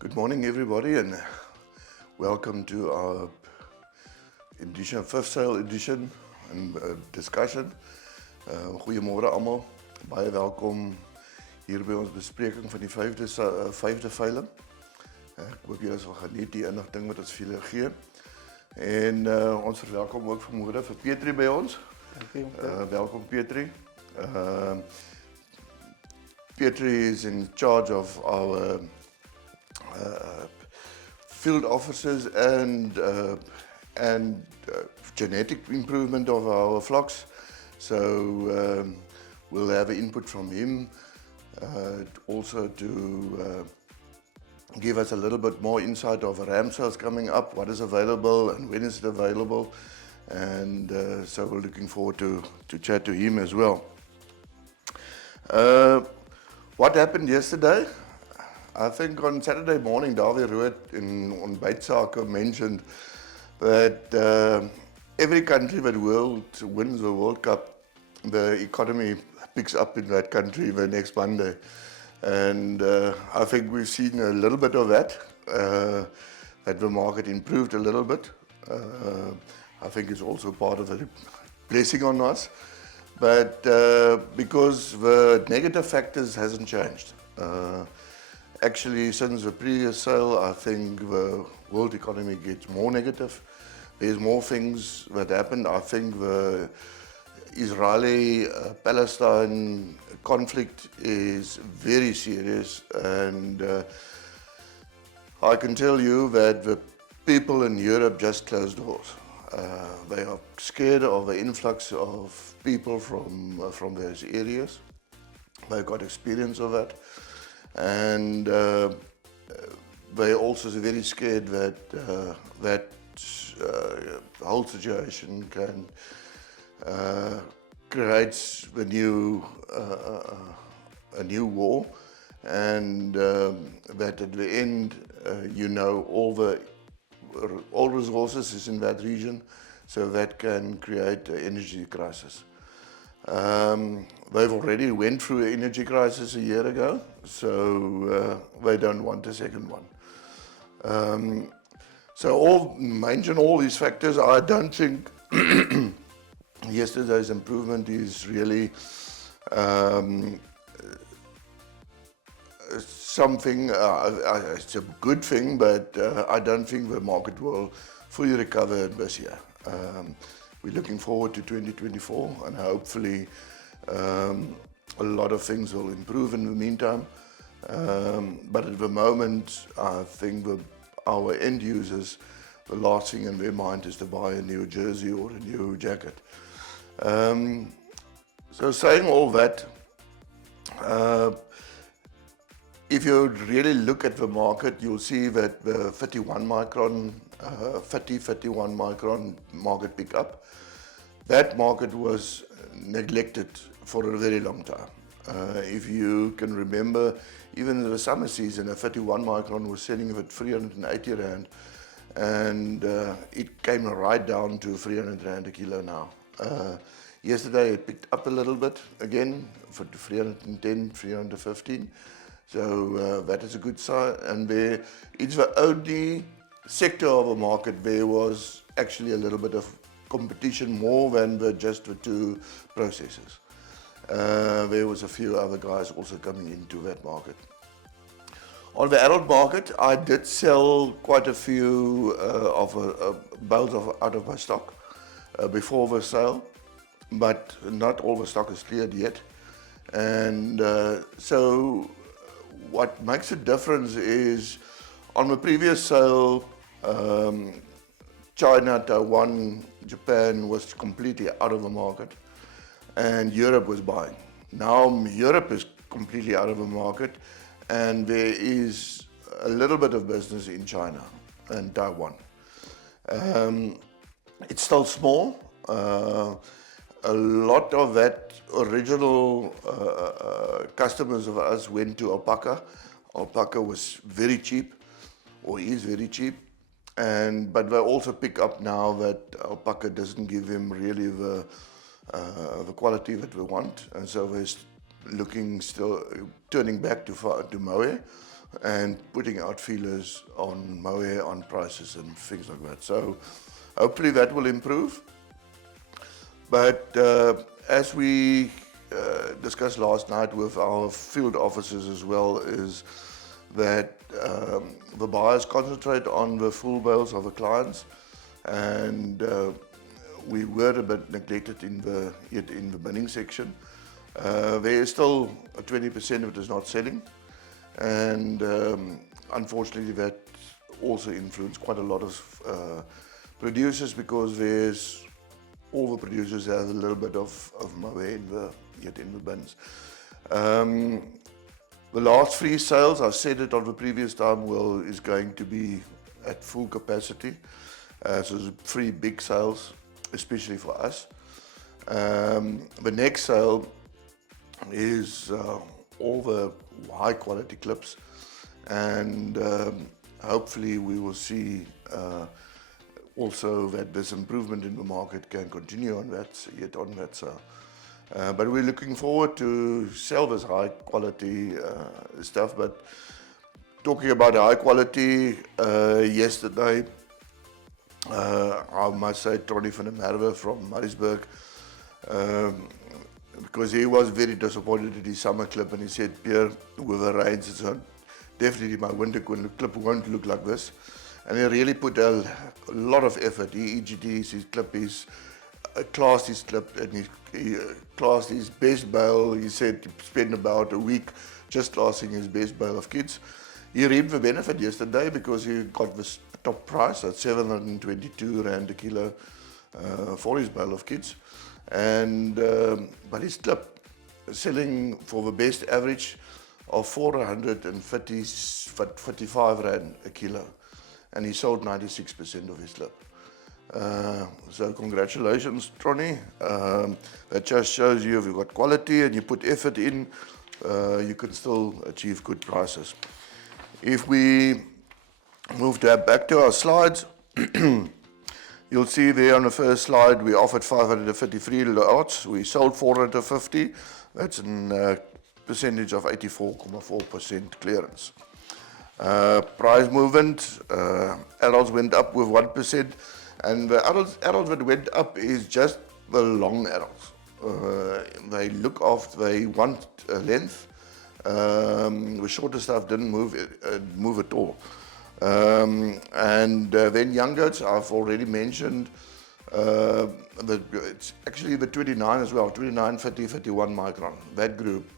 Good morning, everybody, and welcome to our edition, fifth sale edition and discussion. Goeiemôre almal. Baie welkom hier by ons bespreking van die vyfde veiling. Ek hoop julle sal geniet die inligting wat ons vir julle gee. En ons verwelkom ook vanmôre vir Petrie by ons. Dankie. Welkom Petrie. Petrie is in charge of our field officers and genetic improvement of our flocks. So we'll have input from him also to give us a little bit more insight of ram sales coming up, what is available and when is it available. And so we're looking forward to chat to him as well. What happened yesterday? I think on Saturday morning, Dawie Rood on Bytsake mentioned that every country that wins the World Cup, the economy picks up in that country the next Monday. And I think we've seen a little bit of that, that the market improved a little bit. I think it's also part of a blessing on us. But because the negative factors hasn't changed. Actually, since the previous sale, I think the world economy gets more negative. There's more things that happened. I think the Israeli-Palestine conflict is very serious, and I can tell you that the people in Europe just closed doors. They are scared of the influx of people from those areas. They've got experience of that. And they're also very scared that that whole situation can create a new war, and that at the end, all resources is in that region, so that can create an energy crisis. They've already went through an energy crisis a year ago, so they don't want a second one. So mention all these factors. I don't think yesterday's improvement is really something, it's a good thing, but I don't think the market will fully recover this year. We're looking forward to 2024, and hopefully a lot of things will improve in the meantime. But at the moment, I think our end users, the last thing in their mind is to buy a new jersey or a new jacket. So saying all that, if you really look at the market, you'll see that the 31 micron market pick up. That market was neglected for a very long time. If you can remember, even in the summer season, a 31 micron was selling at 380 Rand, and it came right down to 300 Rand a kilo now. Yesterday it picked up a little bit again for 310, 315. So that is a good sign, and it's the only sector of the market there was actually a little bit of competition more than just the two processors. There was a few other guys also coming into that market. On the adult market, I did sell quite a few bales out of my stock before the sale, but not all the stock is cleared yet. And so what makes a difference is on the previous sale, China, Taiwan, Japan was completely out of the market, and Europe was buying. Now Europe is completely out of the market, and there is a little bit of business in China and Taiwan. It's still small. A lot of that original customers of us went to alpaca. Alpaca was very cheap, or is very cheap, but they also pick up now that alpaca doesn't give them really the quality that we want, and so we're turning back to mohair. and putting out feelers on mohair, on prices and things like that. So hopefully that will improve. But as we discussed last night with our field officers as well, is that the buyers concentrate on the full bales of the clients, and we were a bit neglected in the binning section. There is still 20% of it is not selling, and unfortunately that also influenced quite a lot of producers, because all the producers have a little bit of mohair in the bins. The last 3 sales, I said it on the previous time, is going to be at full capacity. So there's 3 big sales, especially for us. The next sale is all the high quality clips, and hopefully we will see also that this improvement in the market can continue on that sale. But we're looking forward to sell this high quality stuff. But talking about high quality, yesterday, I must say Theronnie from the Merwe from Murraysburg, because he was very disappointed at his summer clip, and he said, Pierre, with the rains, it's definitely my winter clip won't look like this. And he really put a lot of effort. He EGD'd his clip, classed his clip, and he classed his best bale. He said he spent about a week just classing his best bale of kids. He reaped the benefit yesterday because he got this top price at 722 Rand a kilo for his bale of kids. And but his clip selling for the best average of 455 Rand a kilo. And he sold 96% of his clip. So congratulations, Theronnie. That just shows you if you've got quality and you put effort in, you can still achieve good prices. If we move back to our slides, you'll see there on the first slide we offered 553 lots. We sold 450. That's a percentage of 84.4% clearance. Price movement, adults went up with 1%, and the adults that went up is just the long adults. They look after, they want length. The shorter stuff didn't move at all. And then young goats, I've already mentioned, it's actually the 29 as well, 29, 30, 31 micron, that group.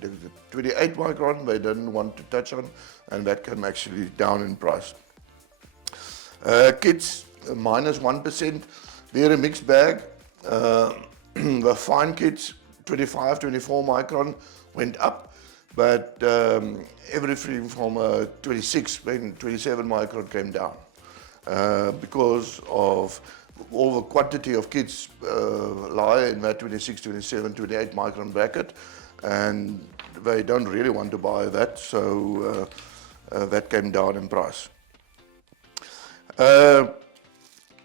The 28 micron they didn't want to touch on, and that came actually down in price. Kids, minus 1%. They're a mixed bag. The fine kids, 25, 24 micron went up, but everything from 26, 27 micron came down because of all the quantity of kids lie in that 26, 27, 28 micron bracket. And they don't really want to buy that, so that came down in price.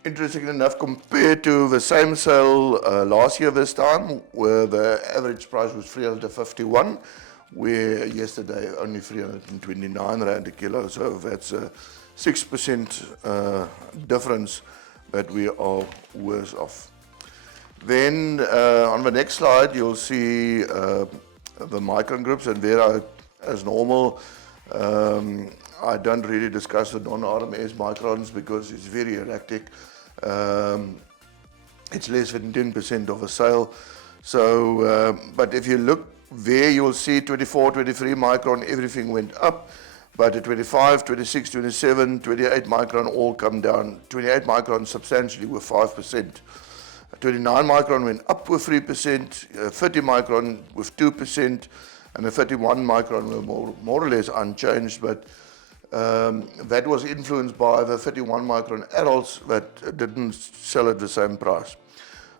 Interesting enough, compared to the same sale last year this time, where the average price was 351, where yesterday only 329 Rand a kilo, so that's a 6% difference that we are worse off. Then on the next slide, you'll see the micron groups, and there, as normal, I don't really discuss the non-RMS microns because it's very erratic. It's less than 10% of a sale. So, but if you look there, you'll see 24, 23 micron, everything went up. But at 25, 26, 27, 28 micron all come down. 28 micron substantially with 5%. 29 micron went up with 3%, 30 micron with 2%, and the 31 micron were more or less unchanged, but that was influenced by the 31 micron adults that didn't sell at the same price.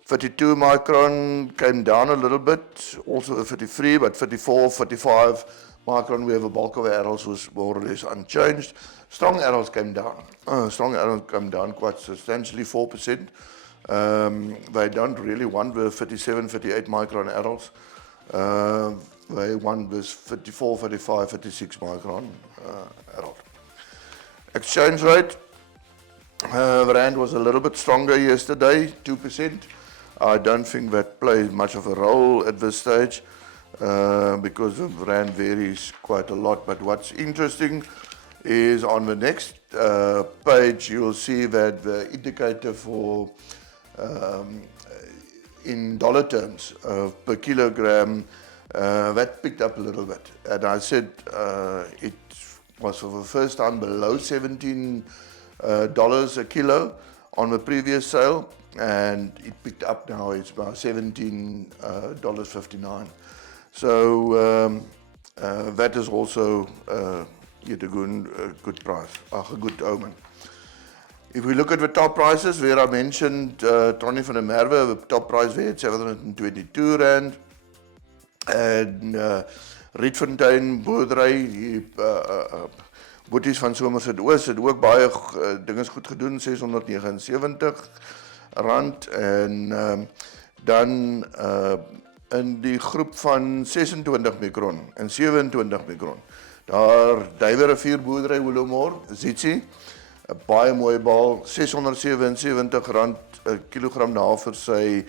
32 micron came down a little bit, also the 33, but 34, 45 micron, where the bulk of the adults was more or less unchanged. Strong adults came down. Strong adults came down quite substantially, 4%. They don't really want the 37, 38 micron adults. One was 54, 55, 56 micron adult. Exchange rate, the rand was a little bit stronger yesterday, 2%. I don't think that plays much of a role at this stage because the rand varies quite a lot. But what's interesting is on the next page, you'll see that the indicator for in dollar terms per kilogram, that picked up a little bit. And I said it was for the first time below $17 a kilo on the previous sale, and it picked up now. It's about $17.59. So that is also yet a good price, a good omen. If we look at the top prices, where I mentioned Theronnie van der Merwe, the top price there at R722, and Rietfontein Boerdery, die boeties van Somerset Oos het ook baie dinges goed gedoen, R679, en dan in die groep van 26 mikron en 27 mikron, daar Duiwerivier Boerdery Willowmore, Zitsi, 'n baie mooi bal, R677 'n kilogram na vir sy,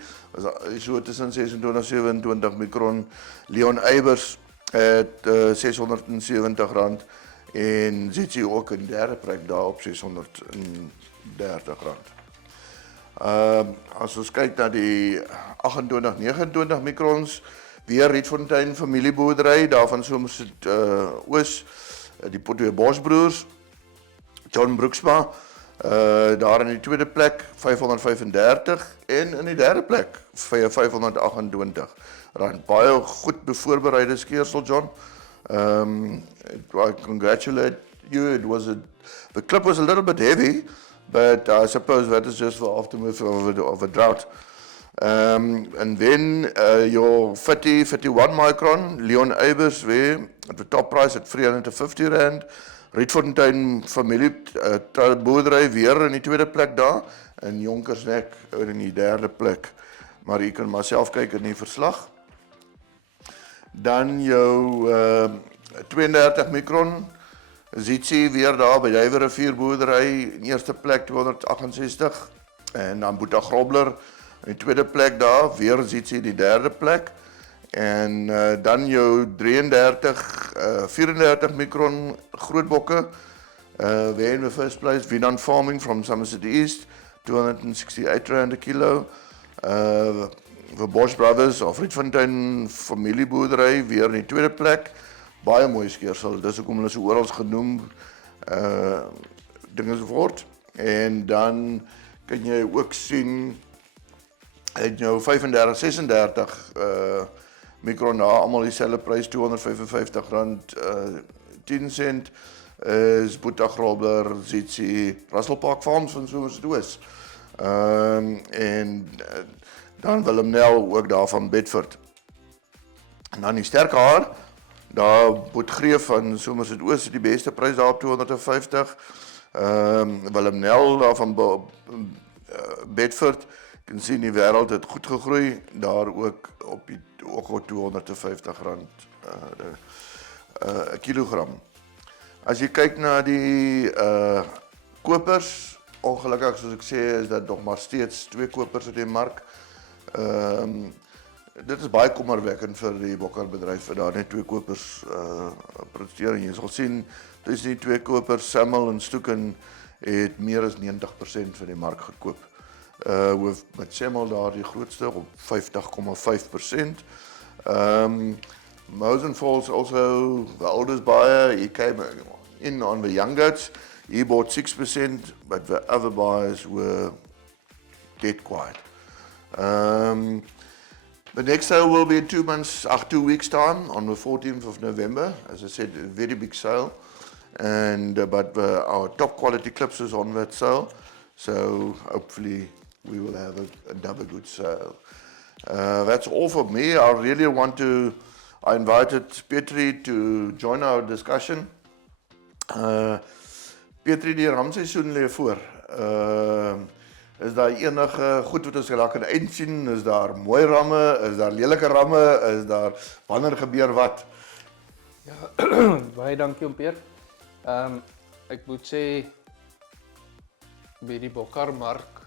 so tussen 26 en 27 mikron. Leon Eybers het R670 en Zitsi ook in derde plek daar op R630. As ons kyk na die 28, 29 mikrons, weer Rietfontein familieboerdery, daarvan Somerset Oos, die Potwe Bosbroers, John Broeksma, daar in die tweede plek 535 en in die derde plek 528 rand. Baie goed bevoorbereide skeersel, John. I congratulate you. The clip was a little bit heavy, but I suppose that is just the aftermath of a drought. And then your 51 micron, Leon Eybers weer, at the top price at R350. Rietfontein familie boerdery weer in die tweede plek daar, en Jonkersnek in die derde plek. Maar jy kan maar self kyk in die verslag. Dan jou 32 mikron, Zitsi weer daar by Duiwerivier Boerdery, in eerste plek 268, en dan Boeta Grobler in die tweede plek daar, weer Zitsi in die derde plek, en dan jou 34 mikron grootbokke, weer in the first place, Winan Farming from Somerset East, R268 a kilo, the Bosch Brothers of Rietfontein familieboerdery, weer in die tweede plek, baie mooi skeersel, dis hoekom hulle so oral genoem dinges word. En dan kan jy ook sien uit jou 35, 36 mikron na, allemaal dieselfde prys, R255.10 is Boeta Grobler, Zitsi, Russell Park Farms van Somerset Oos. En dan Willem Nel ook daar van Bedford. En dan die sterk haar, daar Boetgreef van Somerset Oos die beste prys daar op 250. Willem Nel daar van Bedford, jy kan sien die wêreld het goed gegroei, daar ook op die R250 'n kilogram. As jy kyk na die kopers, ongelukkig soos ek sê, is dat nog maar steeds 2 kopers op die mark. Dit is baie kommerwekkend vir die bokkerbedryf, daar net 2 kopers presteer, en jy sal sien, tussen die 2 kopers, Samuel en Stoeken, het meer as 90% van die mark gekoop. Met Samuel daar die grootste op 50,5%. Mosen Falls also, the oldest buyer, he came in on the young goats, he bought 6%, but the other buyers were dead quiet. The next sale will be in 2 weeks time, on the 14th of November. As I said, a very big sale, and but our top quality clips is on that sale, so hopefully we will have another good sale. That's all for me. I invited Petrie to join our discussion. Petrie, die ramseisoen lê voor. Is daar enige goed wat ons raak kan einsien? Is daar mooi ramme? Is daar lelike ramme? Is daar wanneer gebeur wat? Ja, baie dankie om Pierre. Ek moet sê by die bokkarmark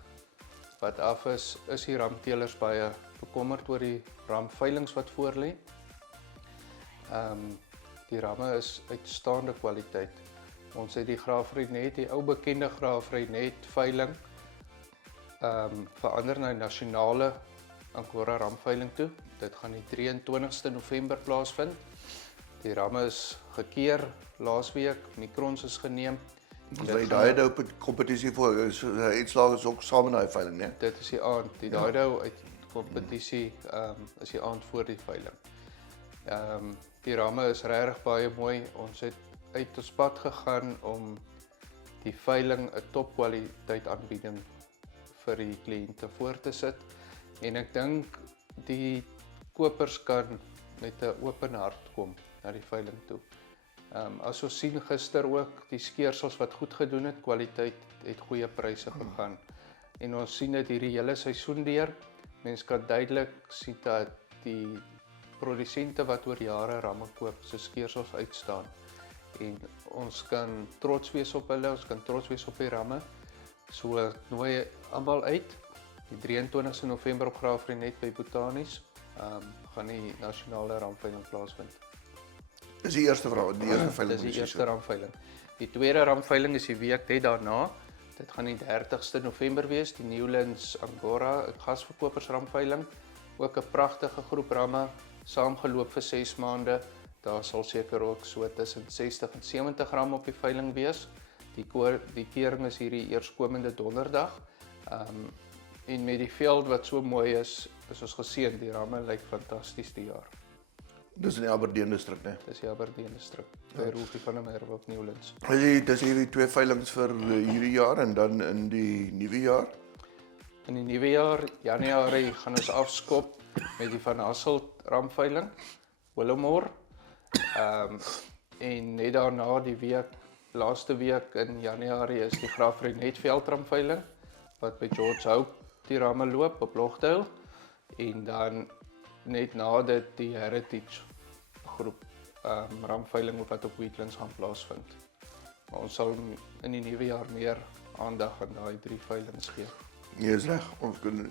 wat af is die ramteelers baie bekommerd oor die ramveilings wat voor lê. Die ramme is uitstaande kwaliteit. Ons het die Graafry net, die ou bekende Graafry net veiling verander na die nasionale Angora ramveiling toe. Dit gaan die 23ste November plaasvind. Die ramme is gekeer laasweek, mikrons is geneem. Ons het daai kompetisie voor, uitslae is ook saam met daai veiling, né? Dit is die aand, die daai uit kompetisie is die aand voor die veiling. Die ramme is regtig baie mooi. Ons het uit ons pad gegaan om die veiling 'n topkwaliteit aanbieding vir die kliënte voor te sit. En ek dink die kopers kan met 'n open hart kom na die veiling toe. As ons sien gister ook, die skeersels wat goed gedoen het, kwaliteit het goeie pryse gegaan. En ons sien dit hierdie hele seisoen deur. Mens kan duidelik sien dat die produsente wat oor jare ramme koop, se skeersels uitstaan. En ons kan trots wees op hulle, ons kan trots wees op die ramme. So nooi almal uit. Die 23ste November op Graafry net by Botanies gaan die nasionale ramveiling plaasvind. Dis die eerste vraag, die eerste veiling. Dis die eerste ramveiling. Die tweede ramveiling is die week net daarna. Dit gaan die 30ste November wees, die Newlands Angora gasverkopers ramveiling. Ook 'n pragtige groep ramme, saamgeloop vir 6 maande. Daar sal seker ook so tussen 60 en 70 ram op die veiling wees. Die kering is hierdie eerskomende donderdag. En met die veld wat so mooi is ons geseën. Die ramme lyk fantasties die jaar. Dis in die Aberdeen distrik, né? Dis die Aberdeen distrik, by Roelfie van der Merwe of Newlands. Dis hierdie 2 veilings vir hierdie jaar en dan in die nuwe jaar. In die nuwe jaar, Januarie, gaan ons afskop met die Van Hasselt ramveiling, Willowmore. En net daarna die week, laaste week in Januarie is die Graafry net veldramveiling wat by George Hope die ramme loop op Logdale. En dan net na dit die Heritage groep ramveiling wat op Wheatlands gaan plaasvind. Maar ons sal in die nuwe jaar meer aandag aan daai 3 veilings gee. Nee, is reg. Ons kan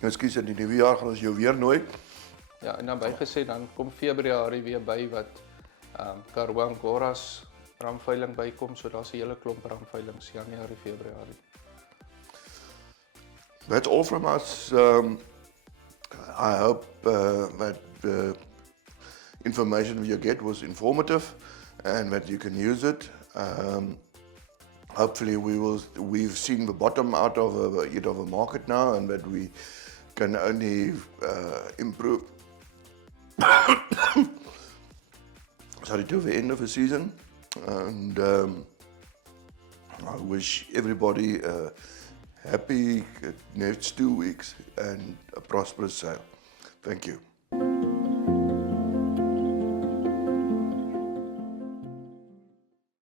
Ekskuus, in die nuwe jaar gaan ons jou weer nooi. Ja, en dan bygesê dan kom Februarie weer by wat Karoo Angoras ramveiling bykom, so daar's 'n hele klomp ramveilings Januarie, Februarie. That's all from us. I hope that the information you get was informative and that you can use it. Hopefully we've seen the bottom out of a market now and that we can only improve sorry, till the end of the season. And I wish everybody happy next 2 weeks and a prosperous sale. Thank you.